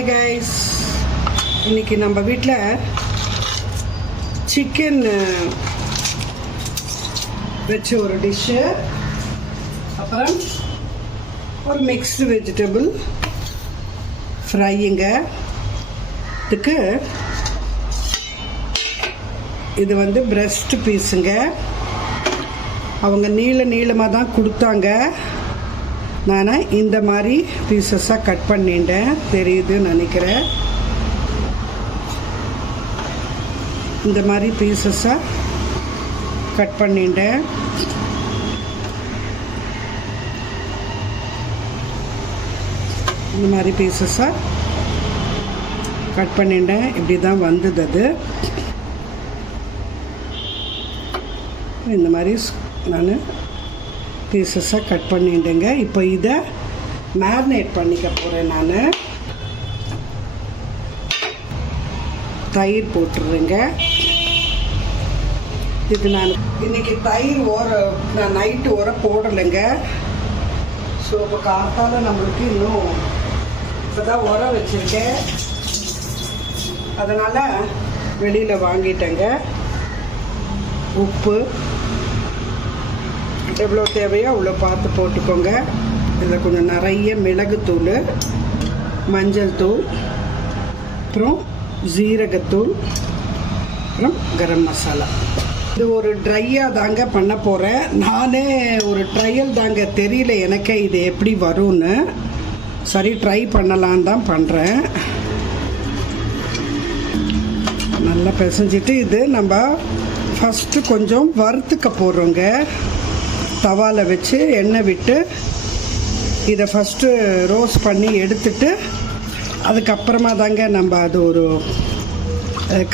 Hi guys, இன்னைக்கு நம்ம வீட்டில் சிக்கன் வச்சு ஒரு டிஷ்ஷு, அப்புறம் ஒரு மிக்ஸ்டு வெஜிடபிள் ஃப்ரையுங்க. இதுக்கு இது வந்து பிரெஸ்ட் பீஸுங்க. அவங்க நீளமாக தான் கொடுத்தாங்க. நான் இந்த மாதிரி பீசஸாக கட் பண்ணிட்டேன், தெரியுதுன்னு நினைக்கிறேன். இந்த மாதிரி பீசஸாக கட் பண்ணிட்டேன். இந்த மாதிரி பீசஸாக கட் பண்ணிட்டேன். இப்படி தான் வந்தது அது. இந்த மாதிரி நான் பீசஸாக கட் பண்ணிட்டேங்க. இப்போ இதை மேரினேட் பண்ணிக்க போகிறேன். நான் தயிர் போட்டுருவேங்க. இது நான் இன்னைக்கு தயிர் நான் நைட்டு போடலைங்க. ஸோ இப்போ காத்தால நம்மளுக்கு இன்னும் இப்போ தான் வச்சுருக்கேன். அதனால் வெளியில் வாங்கிட்டேங்க. உப்பு எவ்வளோ தேவையோ அவ்வளோ பார்த்து போட்டுக்கோங்க. இதில் கொஞ்சம் நிறைய மிளகுத்தூள், மஞ்சள் தூள், அப்புறம் ஜீரகத்தூள், அப்புறம் கரம் மசாலா. இது ஒரு ட்ரையாக தாங்க பண்ண போகிறேன். நானே ஒரு ட்ரையல் தாங்க, தெரியல எனக்கே இது எப்படி வரும்னு. சரி, ட்ரை பண்ணலான்னு தான் பண்ணுறேன். நல்லா பிசைஞ்சிட்டு இது நம்ம ஃபஸ்ட்டு கொஞ்சம் வறுத்துக்க போடுறோங்க. தவாவில் வச்சு எண்ணெய் விட்டு இதை ஃபஸ்ட்டு ரோஸ்ட் பண்ணி எடுத்துட்டு அதுக்கப்புறமா தாங்க நம்ம அது ஒரு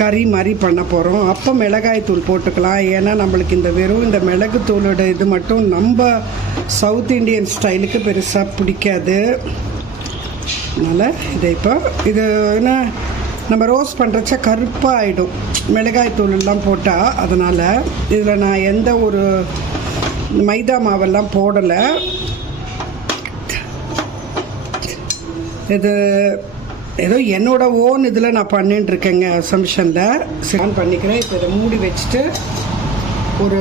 கறி மாதிரி பண்ண போகிறோம். அப்போ மிளகாய் தூள் போட்டுக்கலாம். ஏன்னா நம்மளுக்கு இந்த வெறும் இந்த மிளகு தூளோட இது மட்டும் நம்ம சவுத் இண்டியன் ஸ்டைலுக்கு பெருசாக பிடிக்காது. அதனால் இதை இப்போ இது என்ன நம்ம ரோஸ்ட் பண்ணுறச்ச கருப்பாக ஆகிடும் மிளகாய் தூளெல்லாம் போட்டால். அதனால் இதில் நான் எந்த ஒரு மைதா மாவெல்லாம் போடலை. இது ஏதோ என்னோட ஓன் இதில் நான் பண்ணிட்டுருக்கேங்க, அசம்ஷனில் ஆன் பண்ணிக்கிறேன். இப்போ இதை மூடி வச்சுட்டு ஒரு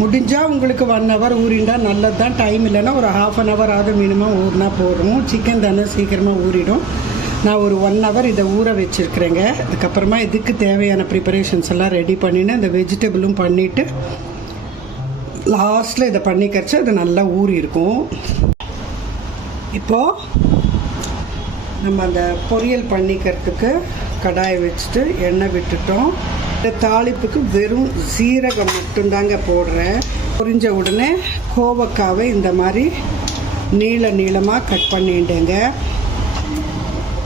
முடிஞ்சால் உங்களுக்கு 1 hour ஊறிண்டா நல்லது தான். டைம் இல்லைன்னா ஒரு ½ an hour ஆகுது மினிமம் ஊறினா போதும். சிக்கன் தானே சீக்கிரமாக ஊறிடும். நான் ஒரு 1 hour இதை ஊற வச்சுருக்கிறேங்க. அதுக்கப்புறமா இதுக்கு தேவையான ப்ரிப்பரேஷன்ஸ் எல்லாம் ரெடி பண்ணிவிட்டு இந்த வெஜிடபிளும் பண்ணிவிட்டு லாஸ்ட்டில் இதை பண்ணிக்கிறச்சு அது நல்லா ஊறி இருக்கும். இப்போது நம்ம அந்த பொரியல் பண்ணிக்கிறதுக்கு கடாயை வச்சுட்டு எண்ணெய் விட்டுட்டோம். இந்த தாளிப்புக்கு வெறும் சீரகம் மட்டும்தாங்க போடுறேன். பொரிஞ்ச உடனே கோவக்காவை இந்த மாதிரி நீளமாக கட் பண்ணிட்டேங்க.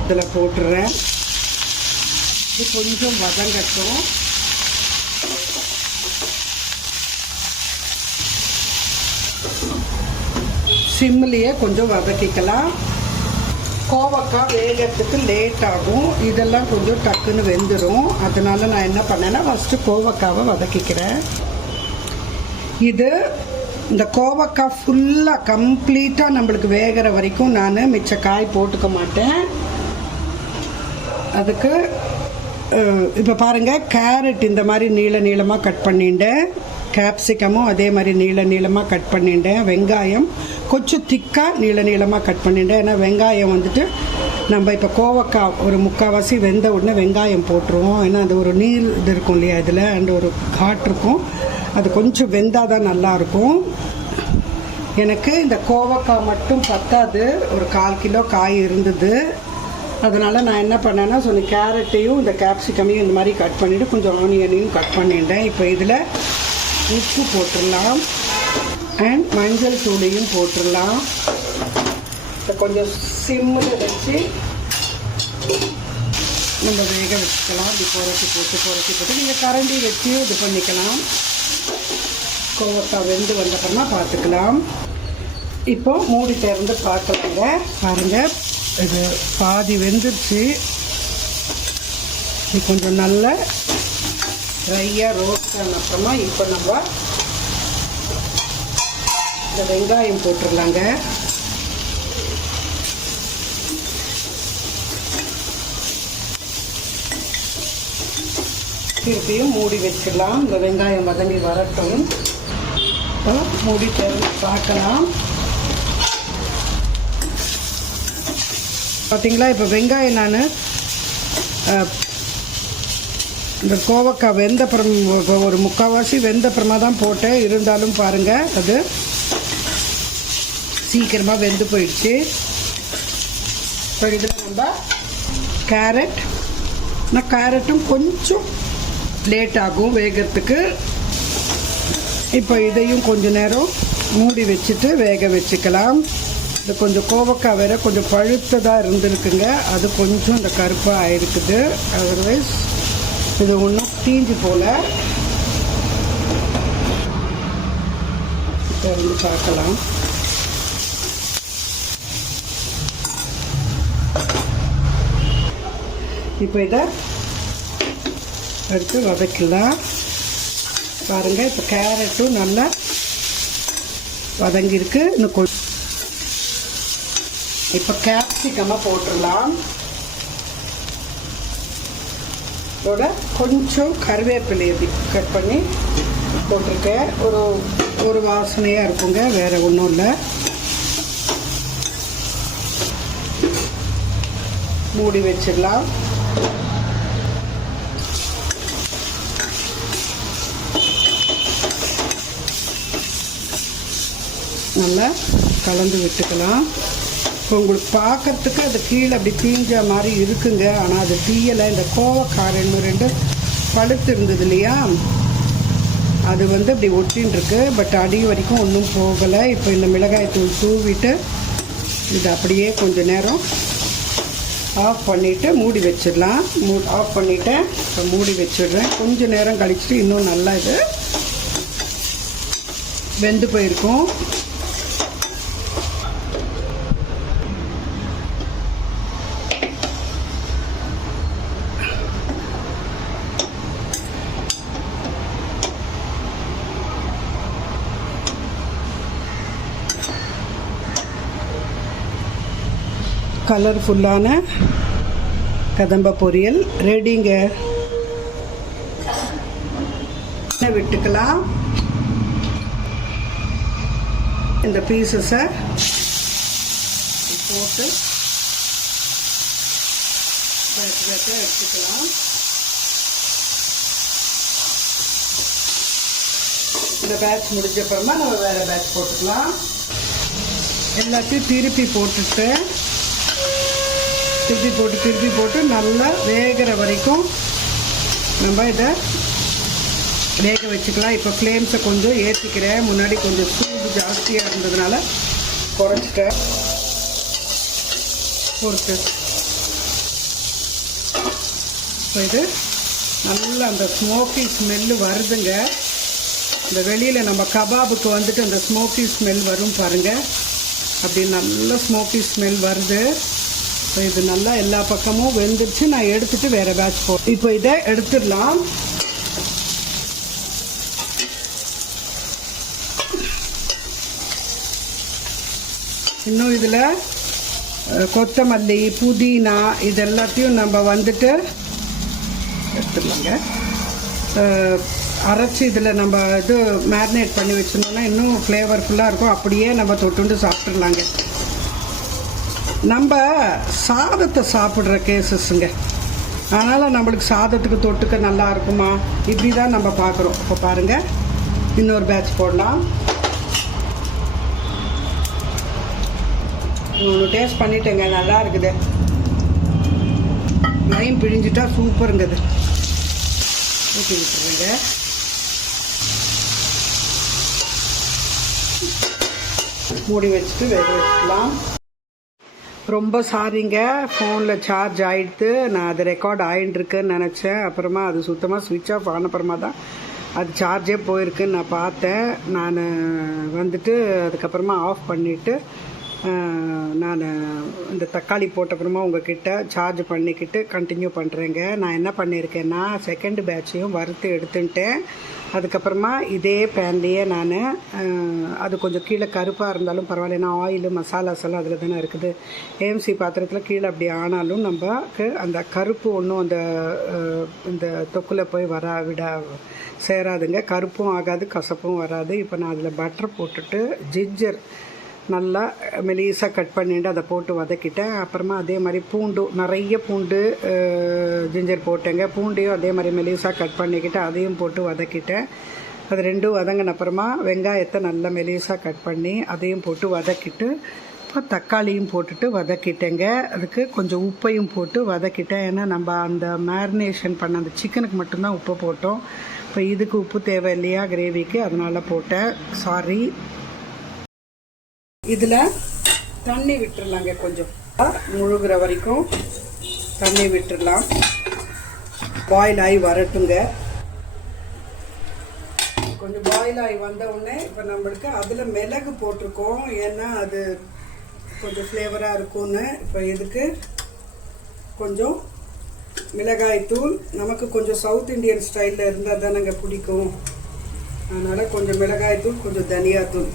இதில் போட்டுறேன். இது கொஞ்சம் வதங்கட்டும். சிம்மிலேயே கொஞ்சம் வதக்கிக்கலாம். கோவக்காய் வேகிறதுக்கு லேட் ஆகும். இதெல்லாம் கொஞ்சம் டக்குன்னு வெந்துடும். அதனால் நான் என்ன பண்ணேன்னா ஃபஸ்ட்டு கோவக்காவை வதக்கிக்கிறேன். இந்த கோவக்காய் ஃபுல்லாக கம்ப்ளீட்டாக நம்மளுக்கு வேகிற வரைக்கும் நான் மிச்ச காய் போட்டுக்க மாட்டேன். அதுக்கு இப்போ பாருங்கள், கேரட் இந்த மாதிரி நீளமாக கட் பண்ணிட்டேன். கேப்சிகமும் அதே மாதிரி நீளமாக கட் பண்ணிட்டேன். வெங்காயம் கொஞ்சம் திக்காக நீளமாக கட் பண்ணிட்டேன். ஏன்னா வெங்காயம் வந்துட்டு நம்ம இப்போ கோவக்காய் ஒரு 3/4 வெந்த உடனே வெங்காயம் போட்டுருவோம். ஏன்னா அது ஒரு நீர் இது இருக்கும் இல்லையா, இதில் அண்ட் ஒரு காட் இருக்கும். அது கொஞ்சம் வெந்தால் தான் நல்லாயிருக்கும். எனக்கு இந்த கோவக்காய் மட்டும் பத்தாது, ஒரு 1/4 கிலோ காய் இருந்தது. அதனால் நான் என்ன பண்ணேன்னா சொன்ன கேரட்டையும் இந்த கேப்சிகமையும் இந்த மாதிரி கட் பண்ணிவிட்டு கொஞ்சம் ஆனியனையும் கட் பண்ணிட்டேன். இப்போ இதில் உப்பு போட்டுடலாம் அண்ட் மஞ்சள் தூளையும் போட்டுடலாம். இப்போ கொஞ்சம் சிம்மில் வச்சு நம்ம வேக வச்சுக்கலாம். இப்படி புரட்டி போட்டு நீங்கள் கரண்டி வச்சு இது பண்ணிக்கலாம். கோவக்காய் வெந்து வந்தப்பறமா பார்த்துக்கலாம். இப்போ மூடி திறந்து பார்க்கலாங்க. பாருங்கள், இது பாதி வெந்துருச்சு. இது கொஞ்சம் நல்லா ட்ரையாக ரோஸ்ட் ஆன அப்புறமா இப்போ நம்ம இந்த வெங்காயம் போட்டுடலாங்க. திருப்பியும் மூடி வச்சிடலாம். இந்த வெங்காயம் வதங்கி வரட்டும். மூடி பார்க்கலாம். பார்த்தீங்களா, இப்போ வெங்காயம் நான் இந்த கோவக்காய் வெந்தப்புறம் ஒரு முக்கால்வாசி வெந்தப்புறமா தான் போட்டேன். இருந்தாலும் பாருங்கள், அது சீக்கிரமாக வெந்து போயிடுச்சு. இப்போ இதில் நம்ம கேரட்டும் கொஞ்சம் லேட் ஆகும் வேகிறதுக்கு. இப்போ இதையும் கொஞ்சம் நேரம் மூடி வச்சுட்டு வேக வச்சுக்கலாம். இது கொஞ்சம் கோவக்காய் வேற கொஞ்சம் பழுத்ததாக இருந்திருக்குங்க, அது கொஞ்சம் இந்த கருப்பாக ஆயிருக்குது. அதர்வைஸ் இது ஒன்றும் தீஞ்சு போல. திறந்து பார்க்கலாம். இப்போ இதை எடுத்து வதக்கலாம். பாருங்கள், இப்போ கேரட்டும் நல்லா வதங்கியிருக்கு. இன்னும் இப்போ கேப்சிகமாக போட்டுடலாம். இதோட கொஞ்சம் கருவேப்பிலையை கட் பண்ணி போட்டிருக்கேன். ஒரு வாசனையாக இருக்குங்க, வேறு ஒன்றும் இல்லை. மூடி வச்சிடலாம். நல்லா கலந்து விட்டுக்கலாம். இப்போ உங்களுக்கு பார்க்கறதுக்கு அது கீழே அப்படி தீஞ்ச மாதிரி இருக்குங்க, ஆனால் அது தீயலை. இந்த கோவக்காய் ரெண்டு பழுத்து இருந்தது இல்லையா, அது அப்படி ஒட்டின்னு இருக்கு. பட் அடி வரைக்கும் ஒன்றும் போகலை. இப்போ இந்த மிளகாய் தூள் தூவிட்டு இது அப்படியே கொஞ்சம் நேரம் ஆஃப் பண்ணிவிட்டு மூடி வச்சிடலாம். ஆஃப் பண்ணிவிட்டேன். இப்போ மூடி வச்சிடுறேன். கொஞ்சம் நேரம் கழிச்சுட்டு இன்னும் நல்லா இது வெந்து போயிருக்கும். கலர்ஃபுல்லான கதம்ப பொரியல் ரெடிங்க. விட்டுக்கலாம். இந்த பீசஸை போட்டு எடுத்துக்கலாம். இந்த பேட்ச் முடிஞ்சப்பறமா நம்ம வேற பேட்ச் போட்டுக்கலாம். எல்லாத்தையும் திருப்பி போட்டு நல்லா வேகிற வரைக்கும் நம்ம இதை வேக வச்சுக்கலாம். இப்போ ஃப்ளேம்ஸை கொஞ்சம் ஏற்றிக்கிறேன். முன்னாடி கொஞ்சம் சூடு ஜாஸ்தியாக இருந்ததுனால குறைச்சிட்டேன். பொறுத்து இப்போ இது நல்லா அந்த ஸ்மோக்கி ஸ்மெல்லு வருதுங்க. இந்த வெளியில் நம்ம கபாபுக்கு அந்த ஸ்மோக்கி ஸ்மெல் வரும் பாருங்கள். அப்படி நல்ல ஸ்மோக்கி ஸ்மெல் வருது. இப்போ இது நல்லா எல்லா பக்கமும் வெந்துருச்சு. நான் எடுத்துட்டு வேற பேட்ச் இப்போ இதை எடுத்துடலாம். இன்னும் இதில் கொத்தமல்லி, புதினா இது எல்லாத்தையும் நம்ம எடுத்துடலாங்க. அரைச்சி இதில் நம்ம இது மேரினேட் பண்ணி வச்சிருந்தோம்னா இன்னும் ஃப்ளேவர்ஃபுல்லாக இருக்கும். அப்படியே நம்ம தொட்டுண்டு சாப்பிட்றலாங்க. நம்ம சாதத்தை சாப்பிட்ற கேசஸ்ங்க, அதனால் நம்மளுக்கு சாதத்துக்கு தொட்டுக்க நல்லா இருக்குமா, இப்படி தான் நம்ம பார்க்குறோம். இப்போ பாருங்கள், இன்னொரு பேட்ச் போடலாம். ஒன்று டேஸ்ட் பண்ணிட்டேங்க, நல்லா இருக்குது. லைம் பிழிஞ்சிட்டா சூப்பருங்க. அது ஊற்றி விட்டுருங்க. மூடி வச்சுட்டு வேக வச்சுக்கலாம். ரொம்ப சாரிங்க, ஃபோனில் சார்ஜ் ஆகிடுது. நான் அது ரெக்கார்ட் ஆகிட்டுருக்குன்னு நினச்சேன். அப்புறமா அது சுத்தமாக சுவிட்ச் ஆஃப் ஆனப்புறமா தான் அது சார்ஜே போயிருக்குன்னு நான் பார்த்தேன். நான் அதுக்கப்புறமா ஆஃப் பண்ணிவிட்டு நான் இந்த தக்காளி போட்டப்புறமா உங்ககிட்ட சார்ஜ் பண்ணிக்கிட்டு கண்டினியூ பண்ணுறேங்க. நான் என்ன பண்ணியிருக்கேன்னா செகண்ட் பேட்சையும் வறுத்து எடுத்துட்டேன். அதுக்கப்புறமா இதே பேன்லேயே நான் அது கொஞ்சம் கீழே கருப்பாக இருந்தாலும் பரவாயில்ல, ஏன்னா ஆயிலு மசாலாஸ் எல்லாம் அதில் தானே இருக்குது. ஏஎம்சி பாத்திரத்தில் கீழே அப்படி ஆனாலும் நமக்கு அந்த கருப்பு ஒன்றும் அந்த இந்த தொக்குல போய் சேராதுங்க. கருப்பும் ஆகாது, கசப்பும் வராது. இப்போ நான் அதில் பட்டர் போட்டுட்டு ஜிஞ்சர் நல்லா மெலிசாக கட் பண்ணிட்டு அதை போட்டு வதக்கிட்டேன். அப்புறமா அதே மாதிரி நிறைய பூண்டு ஜிஞ்சர் போட்டேங்க. பூண்டையும் அதே மாதிரி மெலிசாக கட் பண்ணிக்கிட்டு அதையும் போட்டு வதக்கிட்டேன். அது ரெண்டும் வதங்கின அப்புறமா வெங்காயத்தை நல்லா மெலிசாக கட் பண்ணி அதையும் போட்டு வதக்கிட்டு இப்போ தக்காளியும் போட்டுட்டு வதக்கிட்டேங்க. அதுக்கு கொஞ்சம் உப்பையும் போட்டு வதக்கிட்டேன். ஏன்னா நம்ம அந்த மேரினேஷன் பண்ண அந்த சிக்கனுக்கு மட்டும்தான் உப்பு போட்டோம். இப்போ இதுக்கு உப்பு தேவை இல்லையா கிரேவிக்கு, அதனால் போட்டேன். சாரி. இதில் தண்ணி விட்டுடலாங்க. கொஞ்சம் முழுகிற வரைக்கும் தண்ணி விட்டுடலாம். பாயில் ஆகி வரட்டுங்க. கொஞ்சம் பாயில் ஆகி வந்த உடனே இப்போ நம்மளுக்கு அதில் மிளகு போட்டிருக்கோம், ஏன்னா அது கொஞ்சம் ஃப்ளேவராக இருக்கும்னு. இப்போ இதுக்கு கொஞ்சம் மிளகாய் தூள், நமக்கு கொஞ்சம் சவுத் இண்டியன் ஸ்டைலில் இருந்தால் தானேங்க பிடிக்கும். அதனால் கொஞ்சம் மிளகாய் தூள், கொஞ்சம் தனியாத்தூள்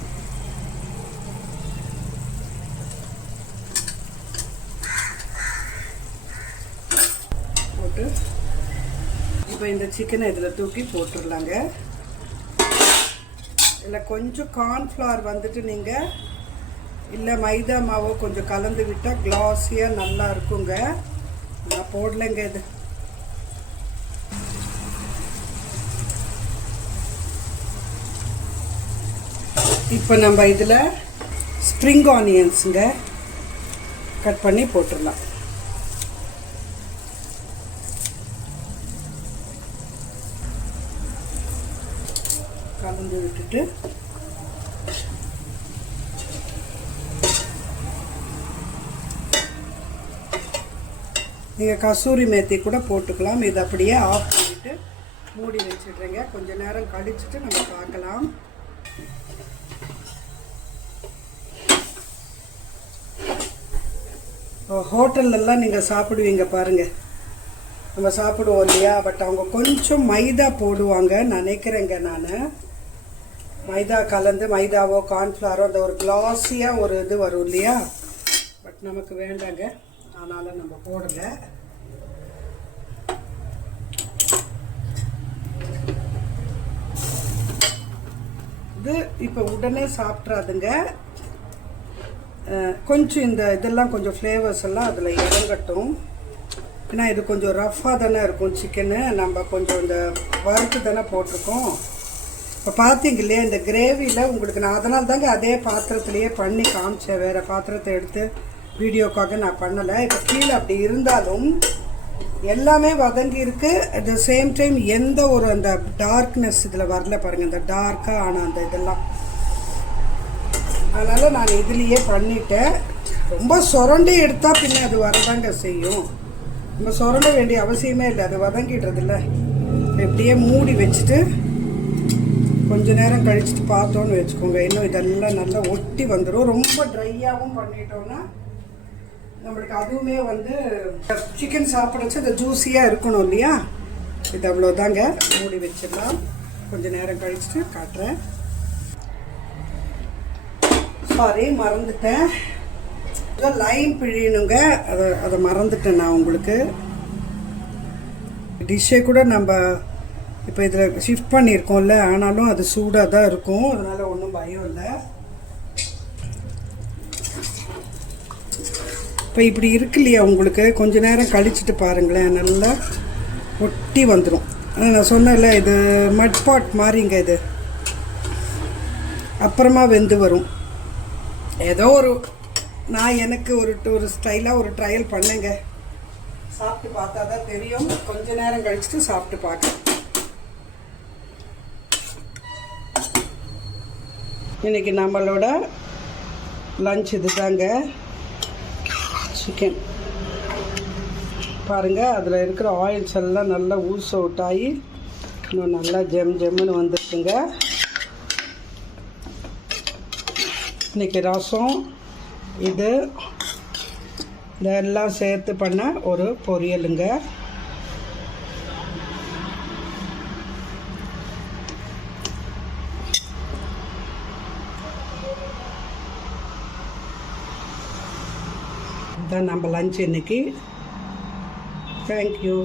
போட்டு இப்போ இந்த சிக்கனை இதில் தூக்கி போட்டுடலாங்க. இதில் கொஞ்சம் கார்ன்ஃப்ளவர் வந்துட்டு நீங்கள் இல்லை மைதா மாவோ கொஞ்சம் கலந்து விட்டால் கிளாஸியாக நல்லா இருக்குங்க. நான் போடலைங்க இது. இப்போ நம்ம இதில் ஸ்ப்ரிங் ஆனியன்ஸுங்க கட் பண்ணி போட்டுடலாம். கலந்து விட்டுட்டு நீங்கள் கசூரி மேத்தி கூட போட்டுக்கலாம். இது அப்படியே ஆஃப் பண்ணிவிட்டு மூடி வச்சிடுறேங்க. கொஞ்சம் நேரம் கழிச்சுட்டு நம்ம பார்க்கலாம். ஹோட்டல்லலாம் நீங்கள் சாப்பிடுவீங்க பாருங்கள், நம்ம சாப்பிடுவோம் இல்லையா, பட் அவங்க கொஞ்சம் மைதா போடுவாங்க நினைக்கிறேங்க. நான் மைதா கலந்து மைதாவோ கார்ன்ஃப்ளவரோ அந்த ஒரு கிளாஸியாக ஒரு இது வரும் இல்லையா, பட் நமக்கு வேண்டாங்க, அதனால் நம்ம போடலை. இது இப்போ உடனே சாப்பிட்றாதுங்க. கொஞ்சம் இந்த இதெல்லாம் கொஞ்சம் ஃப்ளேவர்ஸ் எல்லாம் அதில் இறங்கட்டும். ஏன்னா இது கொஞ்சம் ரஃப்பாக தானே இருக்கும் சிக்கனு, நம்ம கொஞ்சம் இந்த வறுத்து தானே போட்டிருக்கோம். இப்போ பார்த்தீங்க இல்லையா இந்த கிரேவியில் உங்களுக்கு நான் அதனால தாங்க அதே பாத்திரத்துலேயே பண்ணி காமிச்சேன். வேறு பாத்திரத்தை எடுத்து வீடியோக்காக நான் பண்ணலை. இப்போ கீழே அப்படி இருந்தாலும் எல்லாமே வதங்கி இருக்குது. அட் த சேம் டைம் எந்த ஒரு அந்த டார்க்னஸ் இதில் வரல பாருங்கள், இந்த டார்க்காக ஆனால் அந்த இதெல்லாம். அதனால் நான் இதுலேயே பண்ணிட்டேன். ரொம்ப சுரண்டி எடுத்தால் பின்ன அது வரதாங்க செய்யும். நம்ம சுரண்ட வேண்டிய அவசியமே இல்லை, அது வதங்கிடுறதில்ல. இப்படியே மூடி வச்சுட்டு கொஞ்ச நேரம் கழிச்சுட்டு பார்த்தோன்னு வச்சுக்கோங்க, இன்னும் இதெல்லாம் நல்லா ஒட்டி வந்துடும். ரொம்ப ட்ரையாகவும் பண்ணிட்டோன்னா நம்மளுக்கு அதுவுமே வந்து சிக்கன் சாப்பிடச்சு இந்த ஜூஸியாக இருக்கணும் இல்லையா. இது அவ்வளோதாங்க. மூடி வச்சிடலாம். கொஞ்சம் நேரம் கழிச்சுட்டு காட்டுறேன். சாரி, மறந்துட்டேன். லைம் பிழியணுங்க, அதை மறந்துட்டேன் நான் உங்களுக்கு. டிஷ்ஷை கூட நம்ம இப்போ இதில் ஷிஃப்ட் பண்ணியிருக்கோம்ல, ஆனாலும் அது சூடாக தான் இருக்கும், அதனால் ஒன்றும் பயம் இல்லை. இப்போ இப்படி இருக்கு இல்லையா, உங்களுக்கு கொஞ்ச நேரம் கழிச்சுட்டு பாருங்களேன், நல்லா ஒட்டி வந்துடும். நான் சொன்னேன்ல இது மட்பாட் மாதிரிங்க, இது அப்புறமா வெந்து வரும். ஏதோ ஒரு நான் எனக்கு ஒரு ஸ்டைலாக ஒரு ட்ரையல் பண்ணேங்க. சாப்பிட்டு பார்த்தா தான் தெரியும். கொஞ்ச நேரம் கழிச்சுட்டு சாப்பிட்டு பார்க்க. இன்றைக்கி நம்மளோட லஞ்ச் இது தாங்க, சிக்கன். பாருங்கள், அதில் இருக்கிற ஆயில்ஸ் எல்லாம் நல்லா ஊஸ் அவுட் ஆகி இன்னும் நல்லா ஜெம்முன்னு வந்துருக்குங்க. இன்றைக்கி ரசம், இது இதெல்லாம் சேர்த்து பண்ண ஒரு பொரியலுங்க. இதுதான் நம்ம லஞ்ச் இன்னைக்கு. தேங்க்யூ.